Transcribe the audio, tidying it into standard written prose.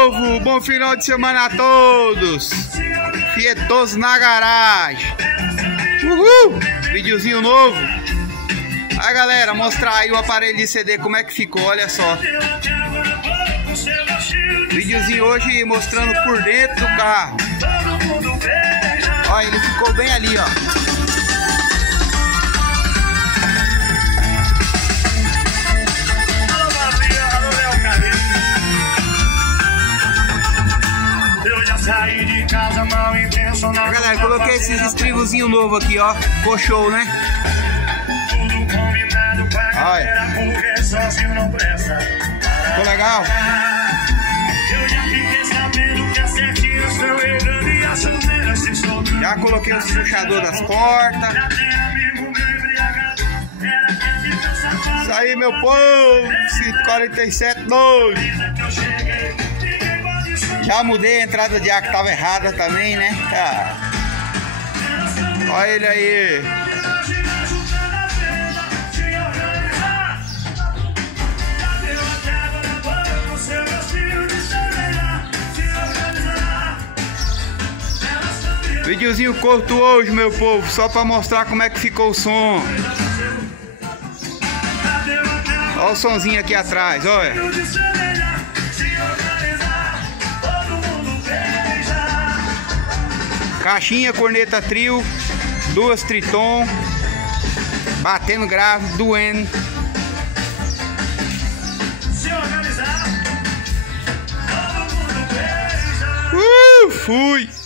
povo, bom final de semana a todos. Fietoso na garagem. Uhul, videozinho novo. Aí galera, mostrar aí o aparelho de CD como é que ficou, olha só. Videozinho hoje mostrando por dentro do carro. Olha, ele ficou bem ali, ó. Galera, coloquei esses estribozinhos novos aqui, ó. Ficou show, né? Olha. Ficou legal? Já coloquei os puxadores das portas. Isso aí, meu povo. 147 doido. Já mudei a entrada de ar que tava errada também, né? Olha ele aí. Videozinho curto hoje, meu povo, só pra mostrar como é que ficou o som. Olha o sonzinho aqui atrás, olha. Caixinha, corneta trio, 2 Triton, batendo grave, doendo. Fui!